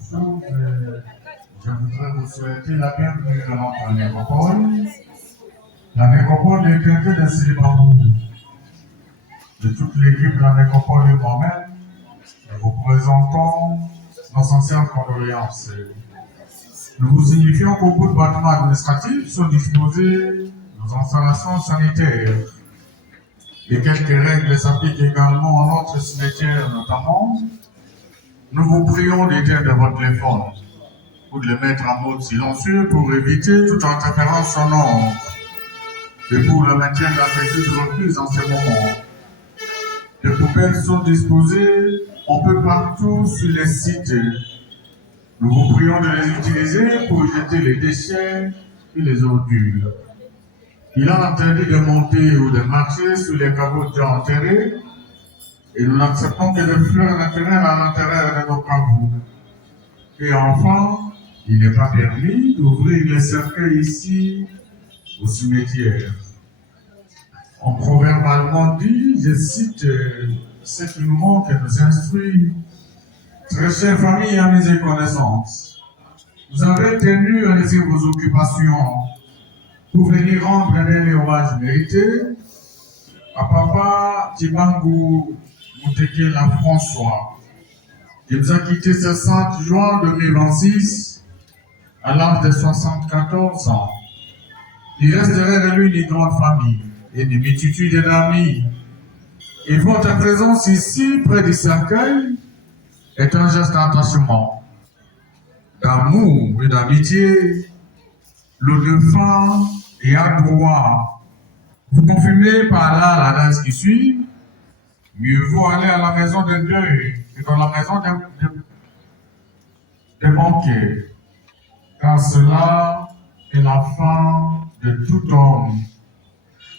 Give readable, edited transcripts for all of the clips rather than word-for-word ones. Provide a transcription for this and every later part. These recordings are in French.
chose, je voudrais vous souhaiter la bienvenue dans notre nécropole. La nécropole est teintée d'un célébambou. De toute l'équipe de la nécropole et moi-même, nous vous présentons nos sincères condoléances. Nous vous signifions qu'au bout de bâtiments administratifs sont disposées nos installations sanitaires. Et quelques règles s'appliquent également à notre cimetière notamment. Nous vous prions d'éteindre votre téléphone ou de le mettre en mode silencieux pour éviter toute interférence sonore et pour le maintien de la quiétude requise en ce moment. Les poubelles sont disposées un peu partout sur les sites. Nous vous prions de les utiliser pour jeter les déchets et les ordures. Il est interdit de monter ou de marcher sur les caveaux déjà enterrés et nous n'acceptons que les fleurs naturelles à l'intérieur de nos caveaux. Et enfin, il n'est pas permis d'ouvrir les cercueils ici au cimetière. En proverbe allemand dit, je cite, ce qui nous manque et nous instruit. Très chère famille et amis et connaissances, vous avez tenu à laisser vos occupations pour venir rendre un dernier hommage mérité à Papa Tibangu Moutekela François, qui nous a quitté ce 5 juin 2026 à l'âge de 74 ans. Il reste derrière lui une grande famille et une multitude d'amis. Et votre présence ici, près du cercueil, est un geste d'attachement, d'amour et d'amitié. Le défunt et à droit. Vous confirmez par là la danse qui suit. Mieux vaut aller à la maison de deuil que dans la maison des banquiers. Car cela est la fin de tout homme.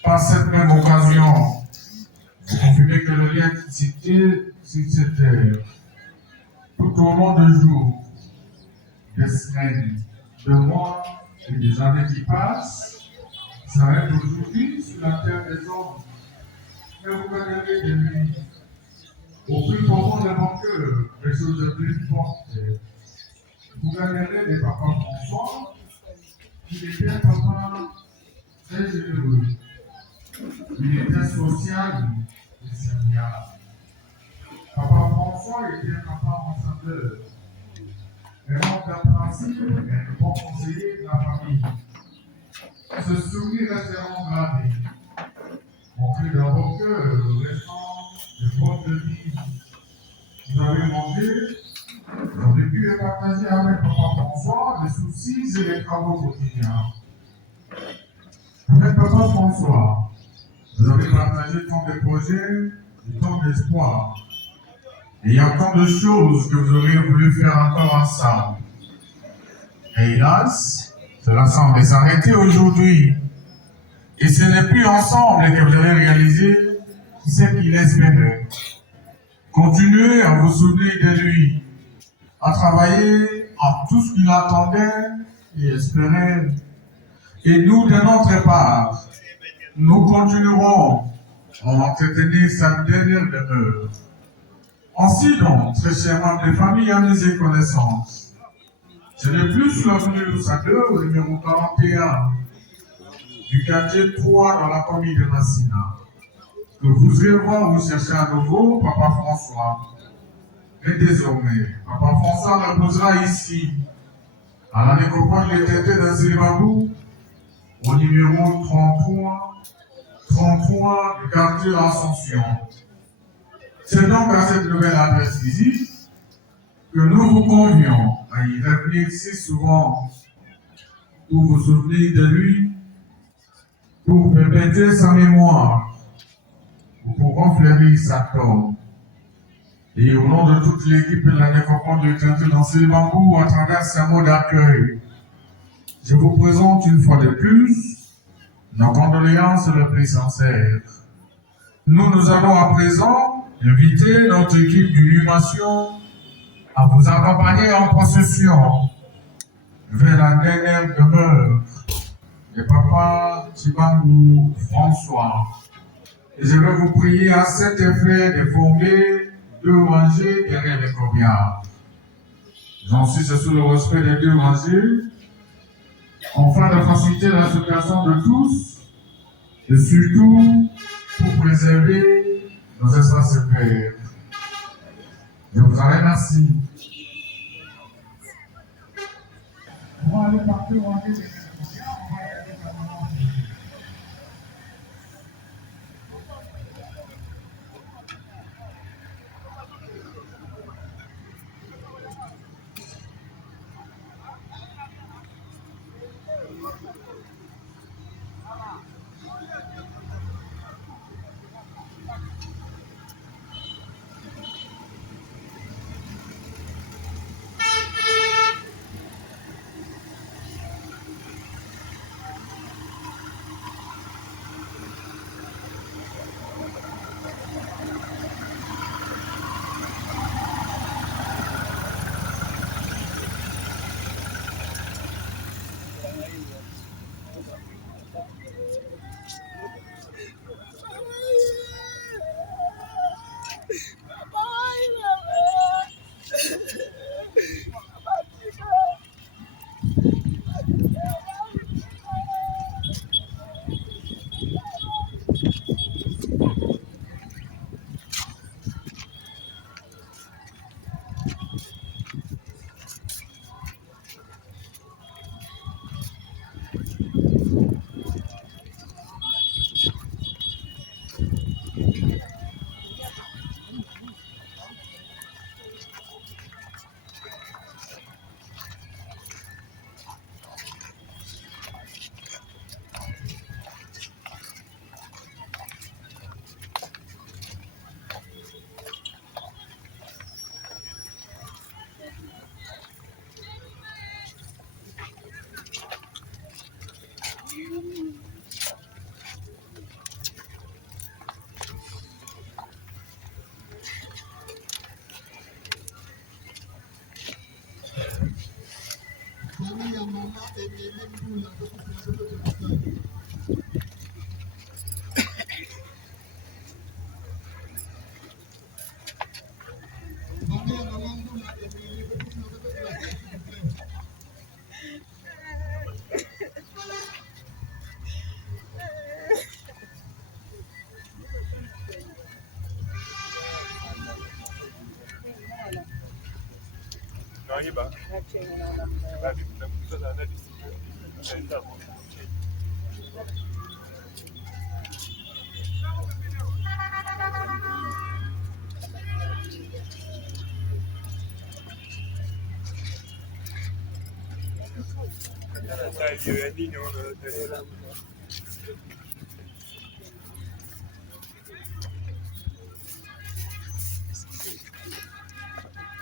Par cette même occasion, vous confirmez que le lien est cité sur cette terre. Tout au long des jours, des semaines, de mois et des années qui passent, s'arrête aujourd'hui sur la terre des hommes. Mais vous gagnerez de lui, au plus profond de mon cœur, les choses les plus fortes. Vous gagnerez des papas François, qui était un papa très généreux. Il était social et serviable. Papa François était un papa ambassadeur, un homme d'un principe et un bon conseiller de la famille. Ce souvenir resteront gravés. On crie dans vos cœurs le restant de votre vie. Vous avez mangé, vous avez pu partager avec Papa François les soucis et les travaux quotidiens. Avec Papa François, vous avez partagé tant de projets et tant d'espoir. Et il y a tant de choses que vous auriez voulu faire encore ensemble. Et hélas, cela semble s'arrêter aujourd'hui. Et ce n'est plus ensemble que vous allez réaliser ce qu'il espérait. Continuez à vous souvenir de lui, à travailler à tout ce qu'il attendait et espérait. Et nous, de notre part, nous continuerons à entretenir sa dernière demeure. Ainsi donc, très chers membres des familles, amis et connaissances, je n'ai plus l'avenue Sadeur, au numéro 41 du quartier 3 dans la commune de Massina, que vous irez voir vous chercher à nouveau Papa François. Et désormais, Papa François reposera ici, à la nécropole de Tété d'un Zilbabou, au numéro 33 du quartier Ascension. C'est donc à cette nouvelle adresse visite que nous vous convions à y revenir si souvent pour vous souvenir de lui, pour perpétuer sa mémoire, ou pour renflouer sa tombe. Et au nom de toute l'équipe de la nécropole de Tété dans Zilbabou, à travers ces mots d'accueil, je vous présente une fois de plus nos condoléances les plus sincères. Nous allons à présent inviter notre équipe d'humation à vous accompagner en procession vers la dernière demeure de Papa Tibangu François. Et je vais vous prier à cet effet de former 2 rangées derrière les corbillard. J'insiste sur le respect des deux rangées, afin de faciliter la circulation de tous, et surtout pour préserver nos espaces verts. Je vous en remercie. On va aller partout, on va aller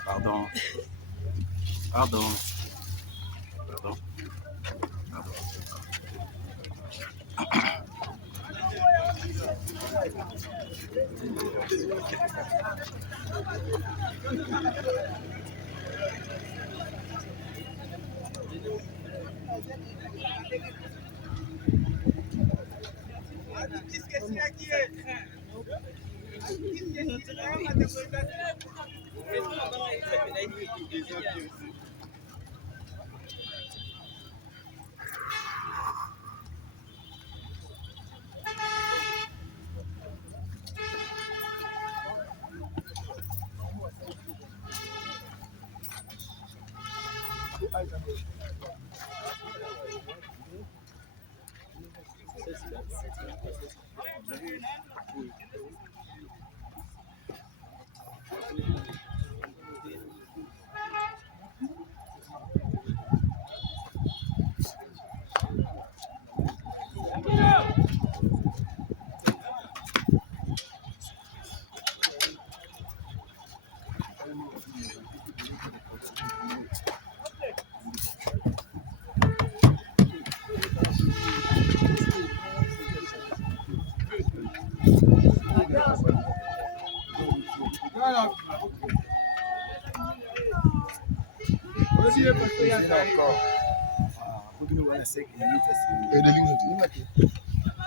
Pardon. Pardon. Pardon.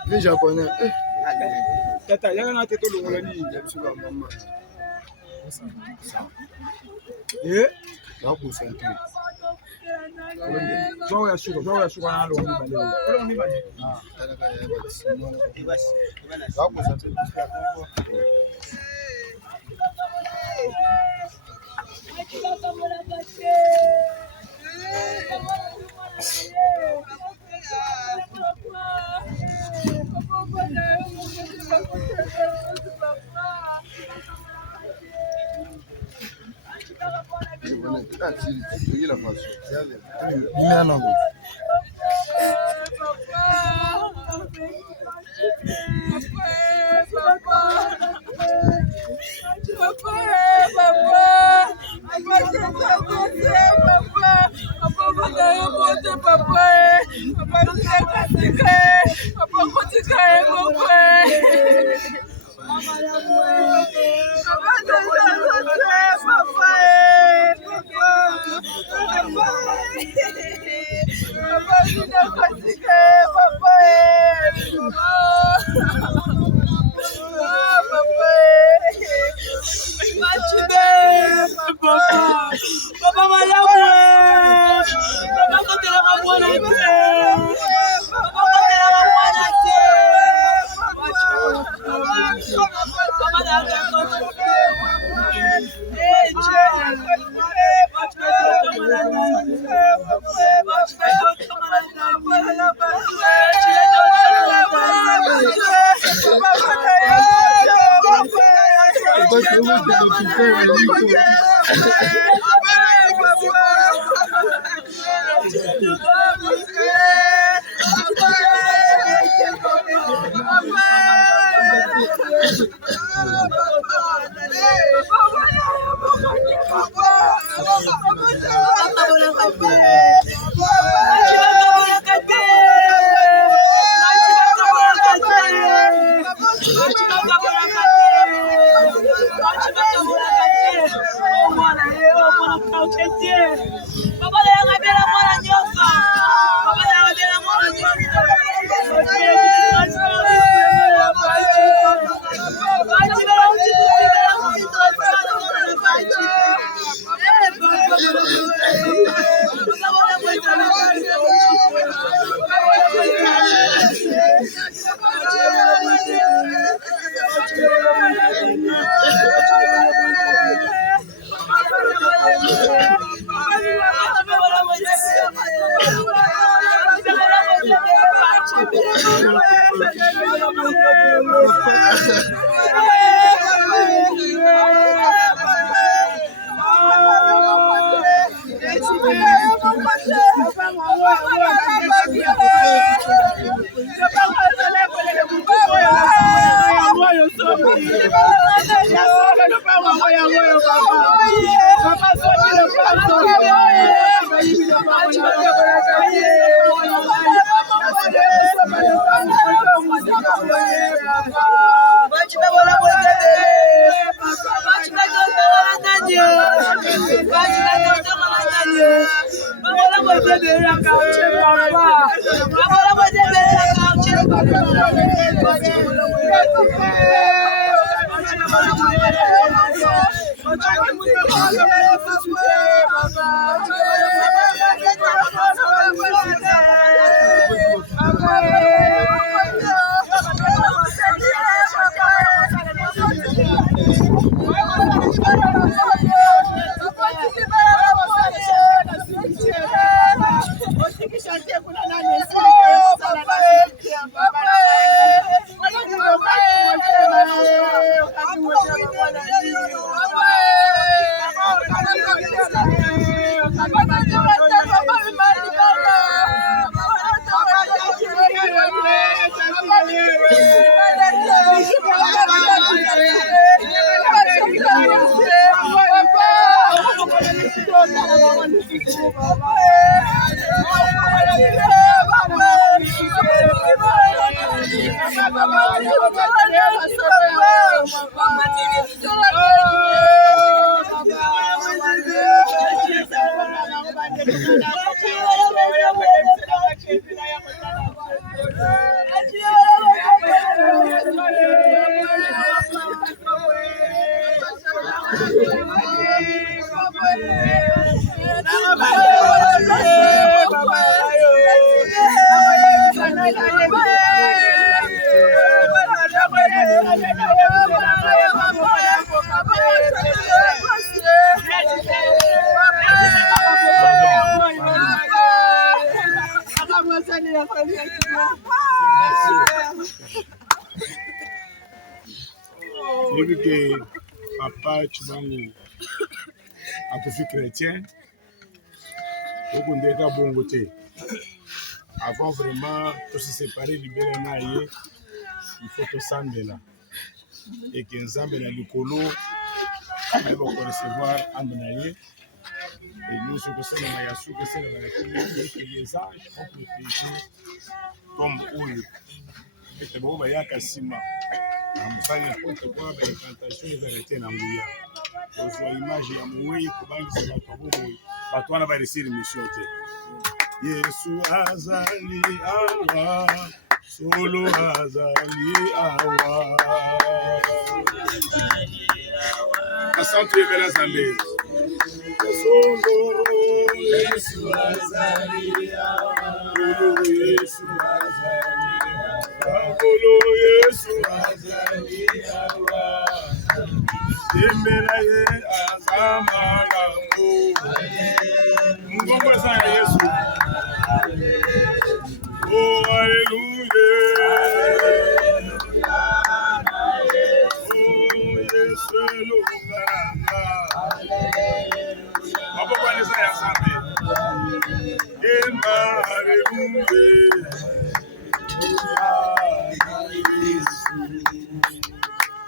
Les Japonais. Tata, il y a un autre qui est là. Jogo ya shuka na lo mi bale. Vu que papa Chibangu a fait chrétien, avant vraiment de se séparer, libérer naïe, il faut que ça là. Et que Nzambe na likolo, il va recevoir Andanaïe. Et nous, ce que c'est le Mayasou, que c'est les âges ont protégé comme eux. Et c'est bon, il y a Kassima. On fait n'importe quoi, les plantations, ils arrêtent dans Ngouya. On voit l'image, il y a Moué, Koubangi, c'est la Kabou. Bateau, on va réussir l'émission. Yesu azali awa, solo azali awa. Asante Bela Zambé. Solo Yesu azali awa, solo Yesu azali awa, solo Yesu azali awa. Dembela ye azamala mo. Ngomba sa Yesu. Oh hallelujah. Oh Yesu lungaranga. Papa kwa nisa ya sambe. Emba hallelujah.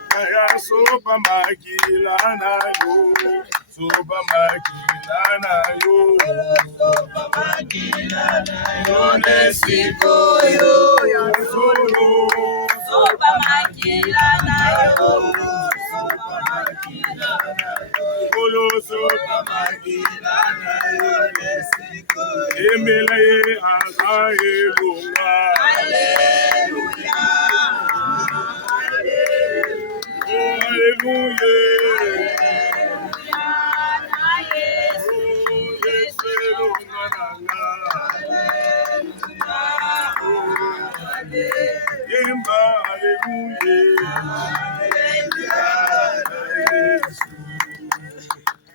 Kaya sopa makilana yo. Sopa makilana yo. Sopa makilana yo. Nesiko yo. Ya solo. Sopa makilana yo. Sopa makilana yo. Kolo sopa makilana yo. Nesiko yo. Emela ye azae lunga. Hallelujah. Oh, hallelujah.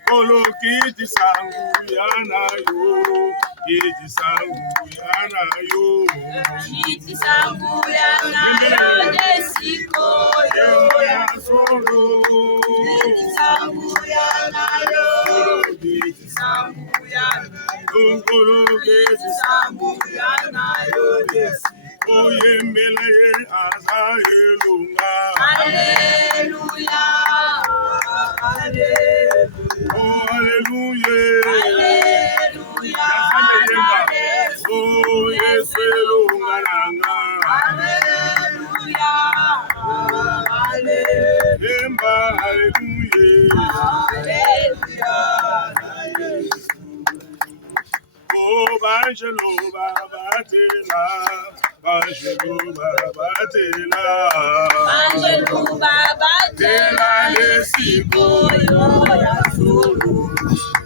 Kolo kiti sangu yana yo, kiti sangu yana yo, kiti sangu yana yo, desiko yo ya solo, kiti sangu yana yo, kiti sangu yana yo, kolo kiti sangu yana yo, desiko ye mbele ye azayelunga. Hallelujah, hallelujah. Oh, hallelujah. Hallelujah. Oh, yes, Lungaranga. Hallelujah. Hallelujah. Hallelujah. Oh, Bangelo, Babatela. Bangelo, Babatela. Bangelo, Babatela. Lesiko, yo, Yasulu.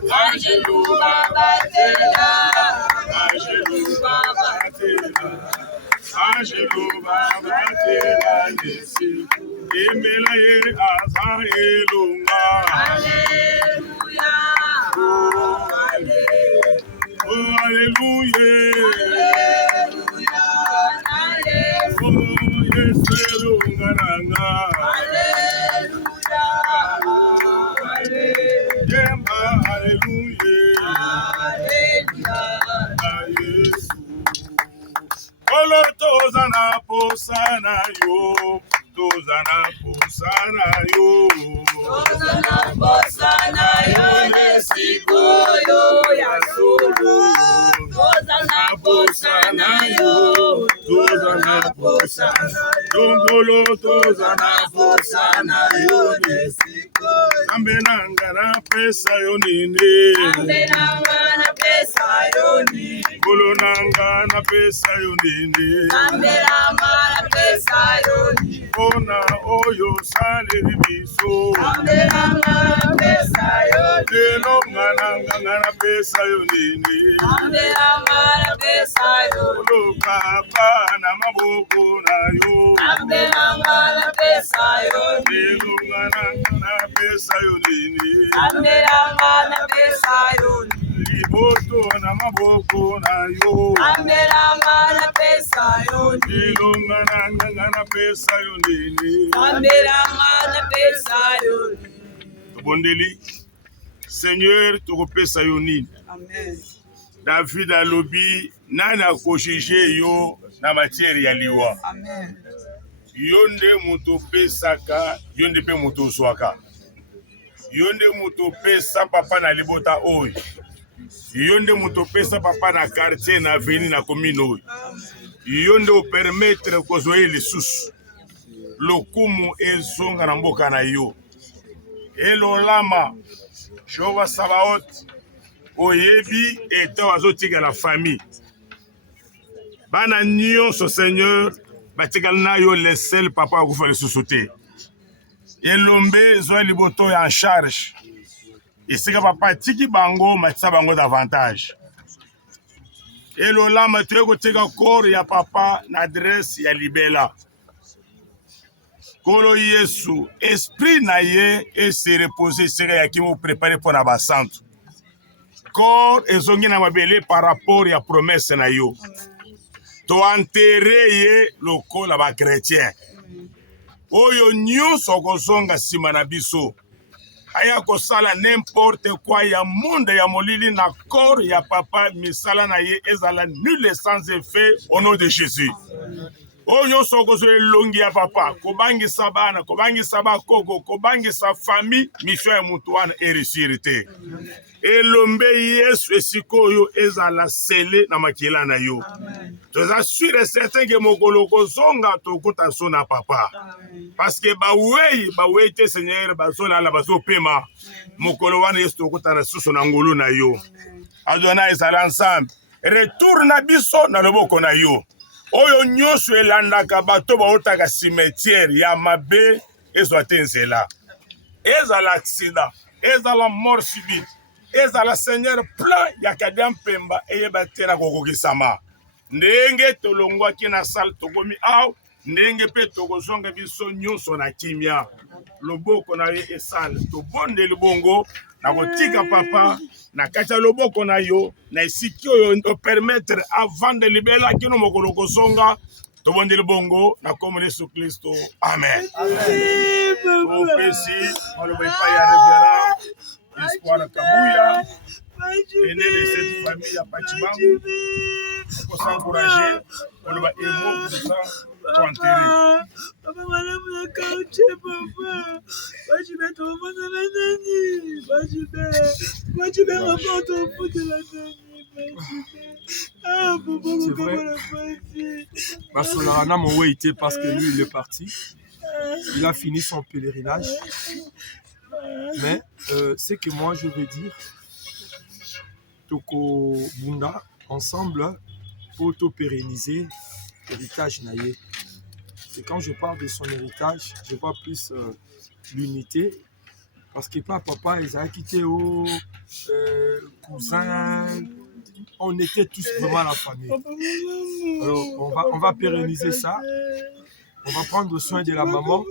Bangelo, Babatela. Bangelo, Babatela. Bangelo, Babatela. Lesiko. Emela ye azahilunga. Hallelujah. Oh, hallelujah. Oh, hallelujah. Hallelujah. Oh, yes, Lungaranga. Hallelujah. Hallelujah. Hallelujah. Hallelujah. Olo tozana posana yo. Tozana posana yo. Tozana posana yo. Nesiko yo ya solo. Tozana posana yo. Tozana posana. Dongolo tozana posana yo. Nesiko. Ambenanga na pesa yo nini. Ambenanga na pesa yo nini. Kolonanga na pesa yo nini. Ambenanga na pesa yo nini. Ona oyo sale biso. Ambenanga na pesa yo nini. Elongananga na pesa yo nini. Ambenanga na pesa yo nini. Olokapa na maboko na yo. Ambenanga na pesa yo nini. Elongananga na pesa yo nini. Ambenanga na pesa yo nini. liboto na maboko na yo. Ambelanga na pesa yo nini. Ilonga na nganga na pesa yo nini. Ambelanga na pesa yo nini. Tobondeli. Seigneur, tokopesa yo nini. Amen. David alobi nani akoshije yo na matière ya liwa. Amen. Yo nde moto pesaka, yo nde pe moto swaka. Yo nde moto pesa papa na libota oyo. Yo nde moto pesa papa na quartier na avenue na commune oyo. Yo nde opermettre kozwa lisusu. Lokumu ezonga na mboka na yo. Elolama Jehova Sabaoth oyebi eta wazotika la famille. Bana nyonso Seigneur batikala na yo le seul papa akufa lisusu te. Elombe zo liboto ya en charge. Esika papa tiki bango matisa bango davantage. Elolama tuyeko tika corps ya papa na adresse ya Libela. Kolo Yesu, esprit na ye et se reposer sera ya kimo préparer pour na basantu. Corps ezongi na mabele par rapport ya promesse na yo. To enterrer ye lokola ba chrétien. Oyo nyonso kozonga sima na biso. Aya kosala n'importe quoi ya monde ya molili na corps ya papa misala na ye ezala nul et sans effet au nom de Jésus. Oyo sokozo elongi ya papa, kobangisa bana, kobangisa bakoko, kobangisa famille, mission ya mutu wana eresirite. Elombe Yesu esikoyo ezala sele na makila na yo. Toza sûr et certain que mokolo kozonga tokota so na papa. Parce que bawei te Seigneur bazola la bazopema. Mokolo wana Yesu tokota na susu na ngolo na yo. Adona ezala ensemble. Retour na biso na loboko na yo. Oyo nyonso elandaka bato baotaka cimetière ya mabe ezwate nzela. Ezala accident, ezala mort subite, ezala Seigneur plan ya kadia mpemba eyeba te na kokokisama. Ndenge tolongwaki na sale tokomi aw, ndenge pe tokozonga biso nyonso na kimia. Loboko na ye esale, tobondeli bongo na kotika papa na kacha loboko na yo na esiki oyo to permettre avant de libérer kino mokolo kozonga tobondeli bongo na kombo Yesu Kristo. Amen. Opesi maloba epai ya révérend Espoir Kabuya aîné de cette famille à Pachibangu pour s'encourager maloba emo pour ça pour enterrer. Papa, madame, la quartier, papa. Moi, tu vas rapporter au bout de la nuit. Ah, papa, c'est vrai. Basolarana mon way était parce que lui il est parti. Il a fini son pèlerinage. Mais ce que moi je veux dire, Toko Bunda, ensemble, pour te pérenniser l'héritage naïe. Et quand je parle de son héritage, je vois plus l'unité. Parce que papa, ils ont quitté aux cousins. On était tous vraiment la famille. Alors, on va pérenniser ça. On va prendre soin de la maman.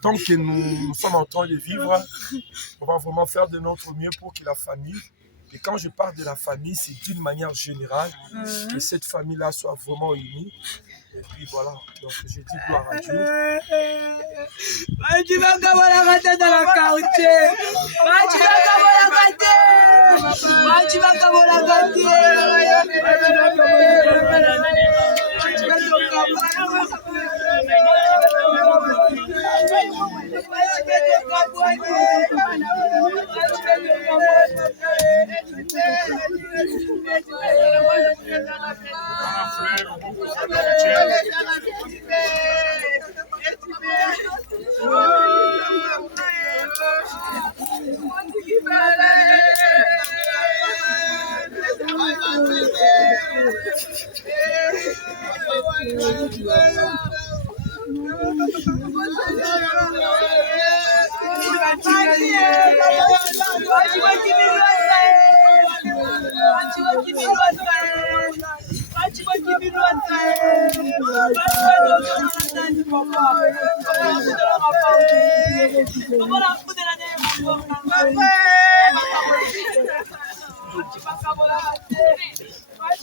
Tant que nous sommes en train de vivre, on va vraiment faire de notre mieux pour que la famille, et quand je parle de la famille, c'est d'une manière générale, que cette famille-là soit vraiment unie. Et puis voilà, donc je dis gloire à Dieu. Tu vas caboler dans la quartier. Tu vas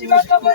Papa,